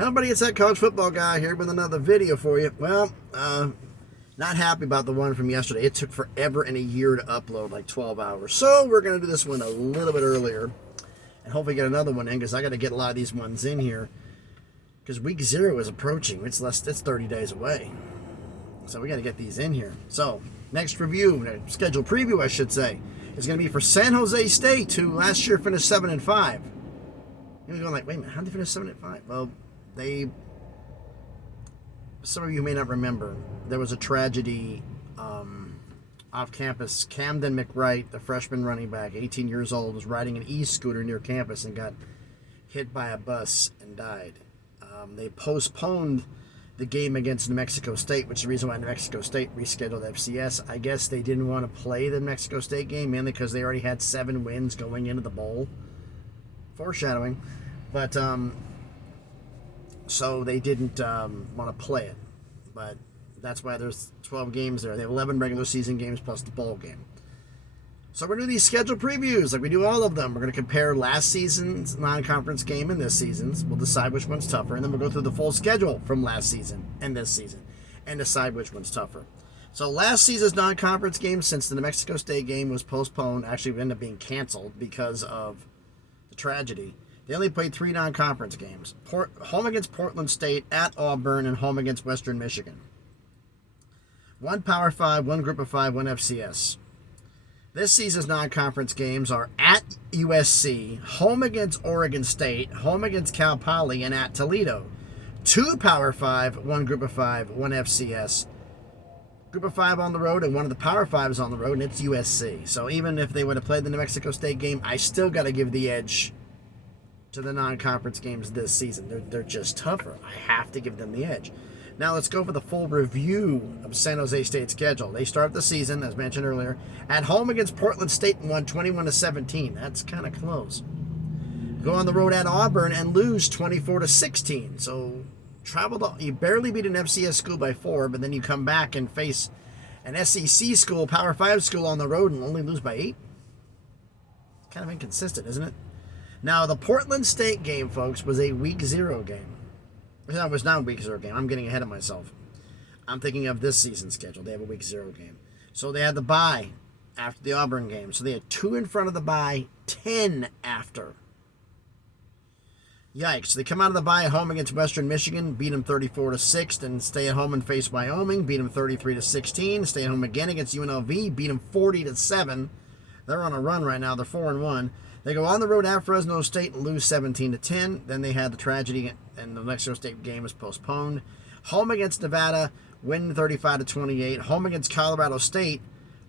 Hello buddy, it's that college football guy here with another video for you. Well, not happy about the one from yesterday. It took forever and a year to upload, like 12 hours. So we're going to do this one a little bit earlier and hopefully get another one in because I got to get a lot of these ones in here because week 0 is approaching. It's 30 days away. So we got to get these in here. So next review, schedule preview I should say, is going to be for San Jose State, who last year finished 7-5. You're going like, wait a minute, how did they finish 7-5? Well, some of you may not remember, there was a tragedy off campus. Camden McKnight, the freshman running back, 18 years old, was riding an e-scooter near campus and got hit by a bus and died. They postponed the game against New Mexico State, which is the reason why New Mexico State rescheduled FCS. I guess they didn't want to play the New Mexico State game, mainly because they already had 7 wins going into the bowl. Foreshadowing. But, so they didn't want to play it. But that's why there's 12 games there. They have 11 regular season games plus the bowl game. So we're going to do these schedule previews like we do all of them. We're going to compare last season's non-conference game and this season's. We'll decide which one's tougher. And then we'll go through the full schedule from last season and this season and decide which one's tougher. So last season's non-conference game, since the New Mexico State game was postponed, actually ended up being canceled because of the tragedy. They only played 3 non-conference games. Home against Portland State, at Auburn, and home against Western Michigan. 1 Power 5, 1 Group of 5, 1 FCS. This season's non-conference games are at USC, home against Oregon State, home against Cal Poly, and at Toledo. 2 Power 5, 1 Group of 5, 1 FCS. Group of 5 on the road, and one of the Power 5s on the road, and it's USC. So even if they would have played the New Mexico State game, I still got to give the edge to the non-conference games this season. They're just tougher. I have to give them the edge. Now let's go for the full review of San Jose State's schedule. They start the season, as mentioned earlier, at home against Portland State and won 21-17. That's kind of close. Go on the road at Auburn and lose 24-16. So you barely beat an FCS school by 4, but then you come back and face an SEC school, Power 5 school on the road and only lose by 8. Kind of inconsistent, isn't it? Now, the Portland State game, folks, was a week 0 game. No, it was not a week 0 game. I'm getting ahead of myself. I'm thinking of this season's schedule. They have a week 0 game. So they had the bye after the Auburn game. So they had 2 in front of the bye, 10 after. Yikes. They come out of the bye at home against Western Michigan, beat them 34-6, then stay at home and face Wyoming, beat them 33-16, stay at home again against UNLV, beat them 40-7. They're on a run right now. They're 4-1. They go on the road at Fresno State and lose 17-10. Then they had the tragedy, and the Mexico State game was postponed. Home against Nevada, win 35-28. Home against Colorado State,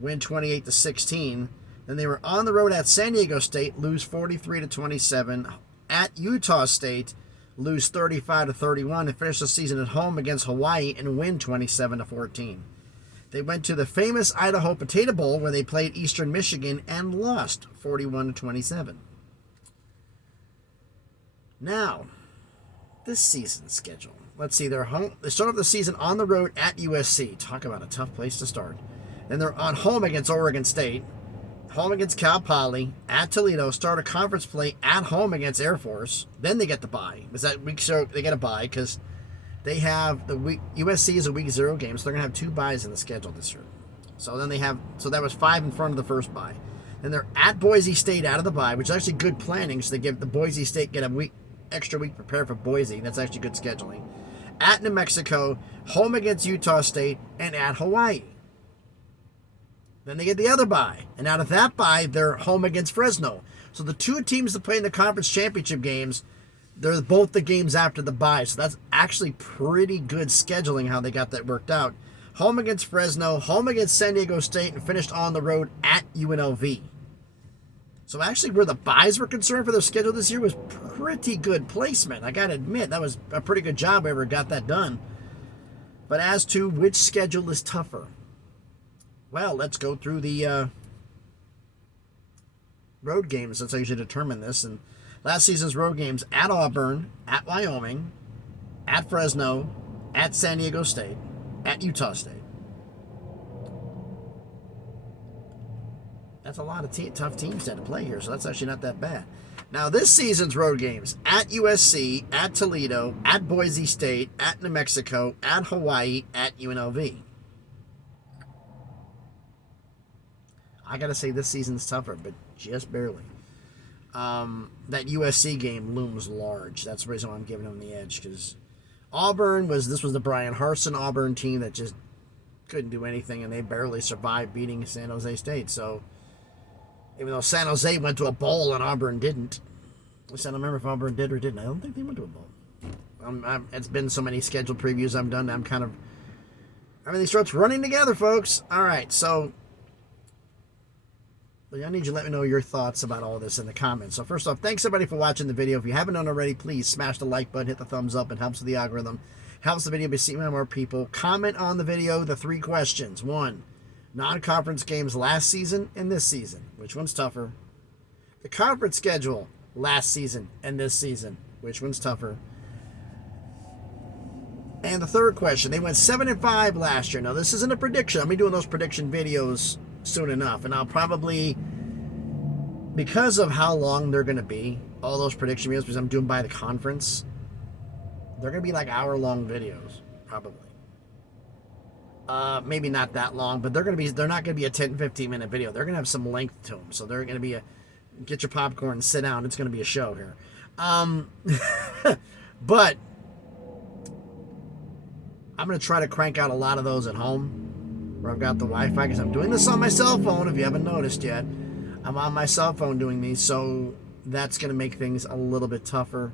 win 28-16. Then they were on the road at San Diego State, lose 43-27. At Utah State, lose 35-31, and finish the season at home against Hawaii and win 27-14. They went to the famous Idaho Potato Bowl where they played Eastern Michigan and lost 41-27. Now, this season's schedule. Let's see, they start off the season on the road at USC. Talk about a tough place to start. Then they're on home against Oregon State, home against Cal Poly, at Toledo, start a conference play at home against Air Force. Then they get the bye. Was that week 0? They get a bye because they have the week. USC is a week 0 game, so they're gonna have 2 byes in the schedule this year. So then that was 5 in front of the first bye. Then they're at Boise State out of the bye, which is actually good planning. So they give the Boise State get a extra week prepared for Boise. That's actually good scheduling. At New Mexico, home against Utah State, and at Hawaii. Then they get the other bye, and out of that bye, they're home against Fresno. So the 2 teams that play in the conference championship games, they're both the games after the bye. So that's actually pretty good scheduling how they got that worked out. Home against Fresno, home against San Diego State, and finished on the road at UNLV. So actually where the byes were concerned for their schedule this year was pretty good placement. I got to admit, that was a pretty good job whoever got that done. But as to which schedule is tougher, well, let's go through the road games. That's how you should determine this. And last season's road games at Auburn, at Wyoming, at Fresno, at San Diego State, at Utah State. That's a lot of tough teams that had to play here, so that's actually not that bad. Now, this season's road games: at USC, at Toledo, at Boise State, at New Mexico, at Hawaii, at UNLV. I got to say, this season's tougher, but just barely. That USC game looms large. That's the reason why I'm giving them the edge, because this was the Brian Harsin Auburn team that just couldn't do anything, and they barely survived beating San Jose State. So, even though San Jose went to a bowl and Auburn didn't. At least I don't remember if Auburn did or didn't. I don't think they went to a bowl. It's been so many scheduled previews I've done. Everything starts running together, folks. All right, so I need you to let me know your thoughts about all this in the comments. So first off, thanks everybody for watching the video. If you haven't done already, please smash the like button, hit the thumbs up. It helps with the algorithm. Helps the video be seen by more people. Comment on the video the 3 questions. 1, non-conference games last season and this season. Which one's tougher? The conference schedule last season and this season. Which one's tougher? And the third question, they went 7-5 last year. Now, this isn't a prediction. I'll be doing those prediction videos soon enough. And I'll probably, because of how long they're going to be, all those prediction videos, because I'm doing by the conference, they're going to be like hour-long videos, probably. Maybe not that long, but they're not going to be a 10, 15-minute video. They're going to have some length to them. So they're going to be get your popcorn and sit down. It's going to be a show here. But I'm going to try to crank out a lot of those at home where I've got the Wi-Fi, because I'm doing this on my cell phone, if you haven't noticed yet. I'm on my cell phone doing these, so that's going to make things a little bit tougher.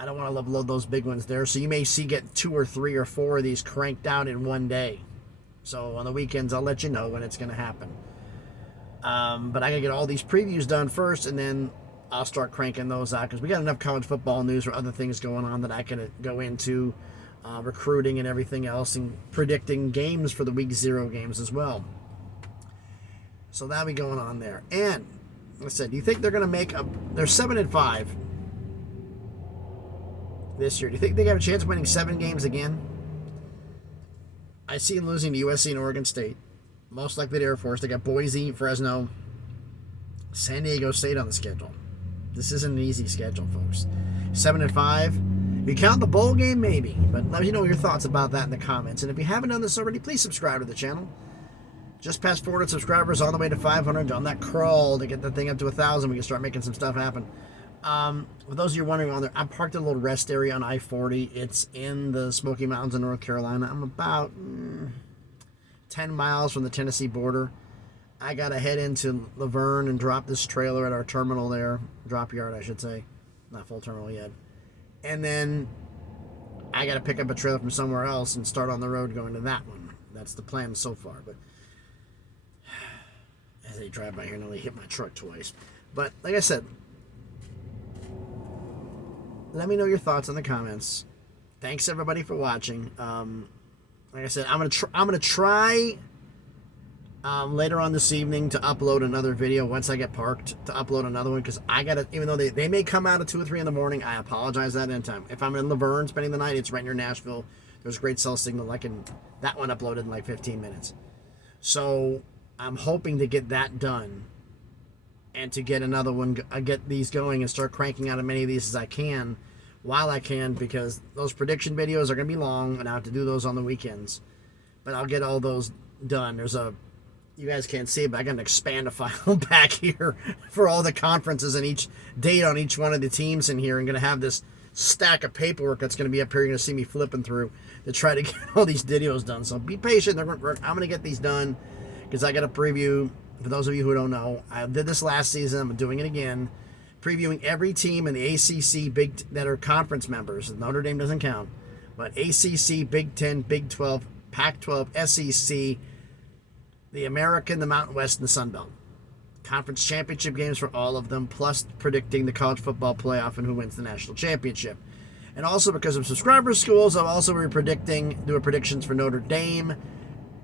I don't want to upload those big ones there, so you may get 2 or 3 or 4 of these cranked out in one day. So on the weekends, I'll let you know when it's going to happen. But I got to get all these previews done first, and then I'll start cranking those out, because we got enough college football news or other things going on that I can go into, recruiting and everything else, and predicting games for the week 0 games as well. So that'll be going on there. And like I said, do you think they're going to they're 7-5 this year? Do you think they have a chance of winning 7 games again? I see them losing to USC and Oregon State. Most likely to Air Force. They got Boise, Fresno, San Diego State on the schedule. This isn't an easy schedule, folks. 7-5. If you count the bowl game, maybe. But let me know your thoughts about that in the comments. And if you haven't done this already, please subscribe to the channel. Just past 400 subscribers, on the way to 500. On that crawl to get the thing up to 1,000, we can start making some stuff happen. For those of you wondering, I'm parked in a little rest area on I-40. It's in the Smoky Mountains in North Carolina. I'm about 10 miles from the Tennessee border. I got to head into Laverne and drop this trailer at our terminal there. Drop yard, I should say. Not full terminal yet. And then I got to pick up a trailer from somewhere else and start on the road going to that one. That's the plan so far. But as they drive by here, nearly hit my truck twice. But like I said, let me know your thoughts in the comments. Thanks everybody for watching. Like I said, I'm gonna try later on this evening to upload another video once I get parked, to upload another one, because I gotta, even though they may come out at 2 or 3 in the morning, I apologize that in time. If I'm in Laverne spending the night, it's right near Nashville. There's great cell signal. I can that one uploaded in like 15 minutes. So I'm hoping to get that done, and to get another one, get these going and start cranking out as many of these as I can while I can, because those prediction videos are going to be long and I have to do those on the weekends. But I'll get all those done. You guys can't see it, but I got an expand file back here for all the conferences and each date on each one of the teams in here. I'm going to have this stack of paperwork that's going to be up here. You're going to see me flipping through to try to get all these videos done. So be patient. I'm going to get these done, because I got a preview. For those of you who don't know, I did this last season. I'm doing it again. Previewing every team in the ACC that are conference members. Notre Dame doesn't count. But ACC, Big 10, Big 12, Pac-12, SEC, the American, the Mountain West, and the Sun Belt. Conference championship games for all of them, plus predicting the college football playoff and who wins the national championship. And also, because of subscriber schools, I'll also be doing predictions for Notre Dame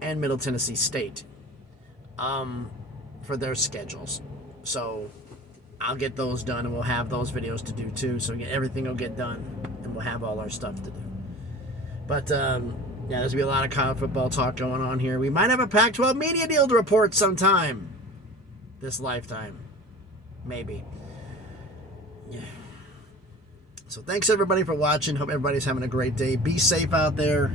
and Middle Tennessee State for their schedules. So I'll get those done, and we'll have those videos to do too. So everything will get done, and we'll have all our stuff to do. But yeah, there's going to be a lot of college football talk going on here. We might have a Pac-12 media deal to report sometime this lifetime. Maybe. So thanks everybody for watching. Hope everybody's having a great day. Be safe out there.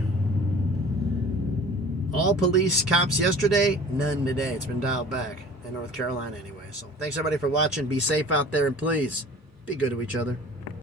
All police cops yesterday, none today. It's been dialed back in North Carolina anyway. So thanks everybody for watching. Be safe out there, and please be good to each other.